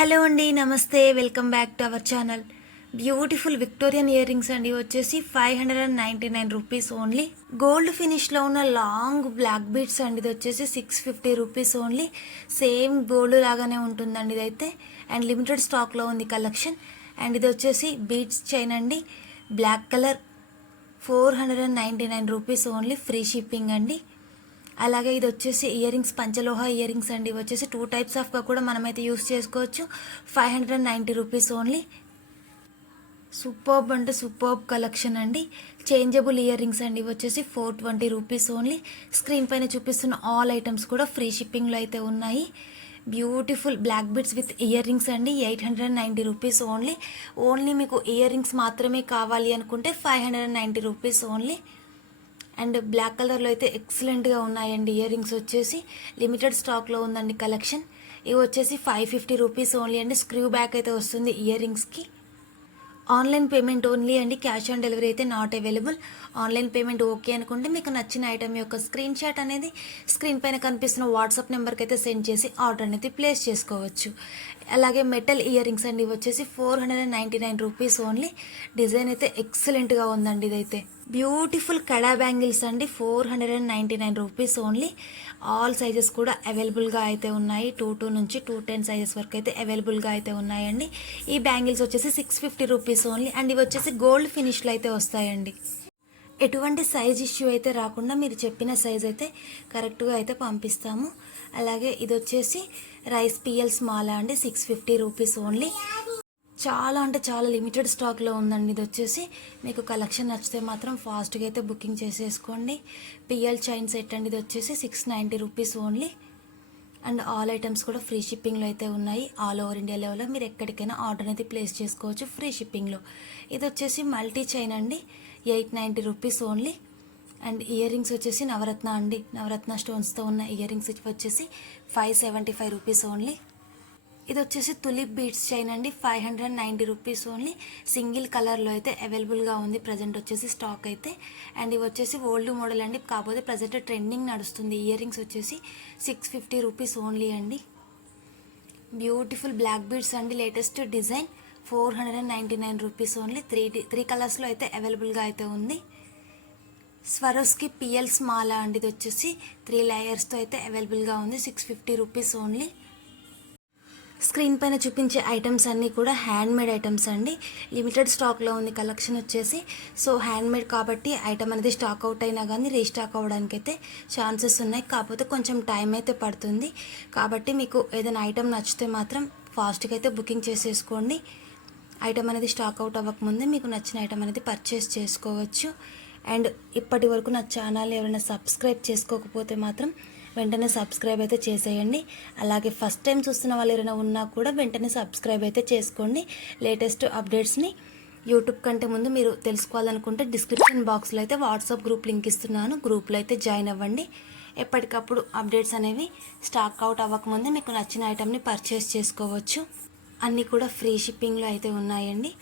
Hello అండి, నమస్తే. Welcome back to our channel. Beautiful Victorian ear rings అండి. వచ్చేసి 599 రూపీస్ ఓన్లీ. గోల్డ్ ఫినిష్లో ఉన్న లాంగ్ బ్లాక్ బీడ్స్ అండి. ఇది వచ్చేసి 650 రూపీస్ ఓన్లీ. సేమ్ గోల్డ్ లాగానే ఉంటుందండి ఇదైతే. అండ్ లిమిటెడ్ స్టాక్లో ఉంది కలెక్షన్. అండ్ ఇది వచ్చేసి బీడ్స్ చైన్ అండి. Black colour 499 rupees only. Free shipping అండి. అలాగే ఇది వచ్చేసి ఇయర్ రింగ్స్, పంచలోహ ఇయర్ రింగ్స్ అండి. వచ్చేసి 2 టైప్స్ ఆఫ్గా కూడా మనమైతే యూస్ చేసుకోవచ్చు. 590 రూపీస్ ఓన్లీ. సూపర్బ్ అంటే సూపర్బ్ కలెక్షన్ అండి. చేంజబుల్ ఇయర్ రింగ్స్ అండి. వచ్చేసి 420 రూపీస్ ఓన్లీ. స్క్రీన్ పైన చూపిస్తున్న ఆల్ ఐటమ్స్ కూడా ఫ్రీ షిప్పింగ్లో అయితే ఉన్నాయి. Beautiful black beads with earrings అండి. 890 రూపీస్ ఓన్లీ. ఓన్లీ మీకు ఇయర్ రింగ్స్ మాత్రమే కావాలి అనుకుంటే 590 రూపీస్ ఓన్లీ. అండ్ బ్లాక్ కలర్లో అయితే ఎక్సలెంట్గా ఉన్నాయండి ఇయర్ రింగ్స్. వచ్చేసి లిమిటెడ్ స్టాక్లో ఉందండి కలెక్షన్. ఇవి వచ్చేసి 550 రూపీస్ ఓన్లీ అండి. స్క్రూ బ్యాక్ అయితే వస్తుంది ఇయర్ రింగ్స్కి. ఆన్లైన్ పేమెంట్ ఓన్లీ అండి. క్యాష్ ఆన్ డెలివరీ అయితే not available. Online payment okay అనుకుంటే మీకు నచ్చిన ఐటమ్ యొక్క స్క్రీన్ షాట్ అనేది స్క్రీన్ పైన కనిపిస్తున్న వాట్సాప్ నెంబర్కి అయితే సెండ్ చేసి ఆర్డర్ అనేది ప్లేస్ చేసుకోవచ్చు. అలాగే మెటల్ ఇయర్ రింగ్స్ అండి. వచ్చేసి 499 రూపీస్ ఓన్లీ. డిజైన్ అయితే ఎక్సలెంట్గా ఉందండి ఇదైతే. బ్యూటిఫుల్ కడా బ్యాంగిల్స్ అండి. 499 రూపీస్ ఓన్లీ. ఆల్ సైజెస్ కూడా అవైలబుల్గా అయితే ఉన్నాయి. 2 నుంచి 210 సైజెస్ వరకు అయితే అవైలబుల్గా అయితే ఉన్నాయండి. ఈ బ్యాంగిల్స్ వచ్చేసి 650 రూపీస్ ఓన్లీ. అండ్ ఇవి వచ్చేసి గోల్డ్ ఫినిష్లో అయితే వస్తాయండి. ఎటువంటి సైజ్ ఇష్యూ అయితే రాకుండా మీరు చెప్పిన సైజ్ అయితే కరెక్ట్గా అయితే పంపిస్తాము. అలాగే ఇది వచ్చేసి రైస్ పిఎల్స్ మాల అండి. 650 రూపీస్ ఓన్లీ. చాలా అంటే చాలా లిమిటెడ్ స్టాక్లో ఉందండి. ఇది వచ్చేసి మీకు కలెక్షన్ నచ్చితే మాత్రం ఫాస్ట్గా అయితే బుకింగ్ చేసేసుకోండి. పిఎల్ చైన్ సెట్ అండి. ఇది వచ్చేసి 690 rupees only. And all items కూడా ఫ్రీ షిప్పింగ్లో అయితే ఉన్నాయి. ఆల్ ఓవర్ ఇండియా లెవెల్లో మీరు ఎక్కడికైనా ఆర్డర్ అయితే ప్లేస్ చేసుకోవచ్చు ఫ్రీ షిప్పింగ్లో. ఇది వచ్చేసి మల్టీ చైన్ అండి. 890 rupees only. And ear rings వచ్చేసి నవరత్న అండి. నవరత్న స్టోన్స్తో ఉన్న ఇయర్ రింగ్స్ వచ్చేసి 575 రూపీస్ ఓన్లీ. ఇది వచ్చేసి తులిప్ బీడ్స్ చైన్ అండి. 590 రూపీస్ ఓన్లీ. సింగిల్ కలర్లో అయితే అవైలబుల్గా ఉంది ప్రజెంట్ వచ్చేసి స్టాక్ అయితే. అండ్ ఇవి వచ్చేసి ఓల్డ్ మోడల్ అండి. కాకపోతే ప్రజెంట్ ట్రెండింగ్ నడుస్తుంది. ఇయర్ రింగ్స్ వచ్చేసి 650 రూపీస్ ఓన్లీ అండి. బ్యూటిఫుల్ బ్లాక్ బీడ్స్ అండి. Latest design 499 rupees only. Three కలర్స్లో అయితే అవైలబుల్గా అయితే ఉంది. స్వరోస్కి పిఎల్స్ మాల అండి. ఇది వచ్చేసి 3 లేయర్స్తో అయితే అవైలబుల్గా ఉంది. 650 రూపీస్ ఓన్లీ. స్క్రీన్ పైన చూపించే ఐటమ్స్ అన్నీ కూడా హ్యాండ్మేడ్ ఐటమ్స్ అండి. లిమిటెడ్ స్టాక్లో ఉంది కలెక్షన్ వచ్చేసి. సో హ్యాండ్మేడ్ కాబట్టి ఐటమ్ అనేది స్టాక్ అవుట్ అయినా కానీ రీస్టాక్ అవ్వడానికి అయితే ఛాన్సెస్ ఉన్నాయి. కాకపోతే కొంచెం టైం అయితే పడుతుంది. కాబట్టి మీకు ఏదైనా ఐటమ్ నచ్చితే మాత్రం ఫాస్ట్గా అయితే బుకింగ్ చేసేసుకోండి. ఐటమ్ అనేది స్టాక్ అవుట్ అవ్వకముందే మీకు నచ్చిన ఐటమ్ అనేది పర్చేస్ చేసుకోవచ్చు. అండ్ ఇప్పటి వరకు నా ఛానల్ ఎవరైనా సబ్స్క్రైబ్ చేసుకోకపోతే మాత్రం వెంటనే సబ్స్క్రైబ్ అయితే చేసేయండి. అలాగే ఫస్ట్ టైం చూస్తున్న వాళ్ళు ఎవరైనా ఉన్నా కూడా వెంటనే సబ్స్క్రైబ్ అయితే చేసుకోండి. లేటెస్ట్ అప్డేట్స్ని యూట్యూబ్ కంటే ముందు మీరు తెలుసుకోవాలనుకుంటే డిస్క్రిప్షన్ బాక్స్లో అయితే వాట్సాప్ గ్రూప్ లింక్ ఇస్తున్నాను. గ్రూప్లో అయితే జాయిన్ అవ్వండి. ఎప్పటికప్పుడు అప్డేట్స్ అనేవి స్టాక్ అవుట్ అవ్వకముందే మీకు నచ్చిన ఐటమ్ని పర్చేస్ చేసుకోవచ్చు. అన్నీ కూడా ఫ్రీ షిప్పింగ్లో అయితే ఉన్నాయండి.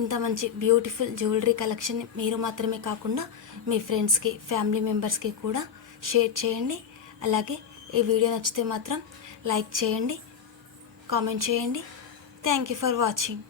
ఇంత మంచి బ్యూటిఫుల్ జ్యువెలరీ కలెక్షన్ మీరు మాత్రమే కాకుండా మీ ఫ్రెండ్స్కి, ఫ్యామిలీ మెంబర్స్కి కూడా షేర్ చేయండి. అలాగే ఈ వీడియో నచ్చితే మాత్రం లైక్ చేయండి, కామెంట్ చేయండి. Thank you for watching.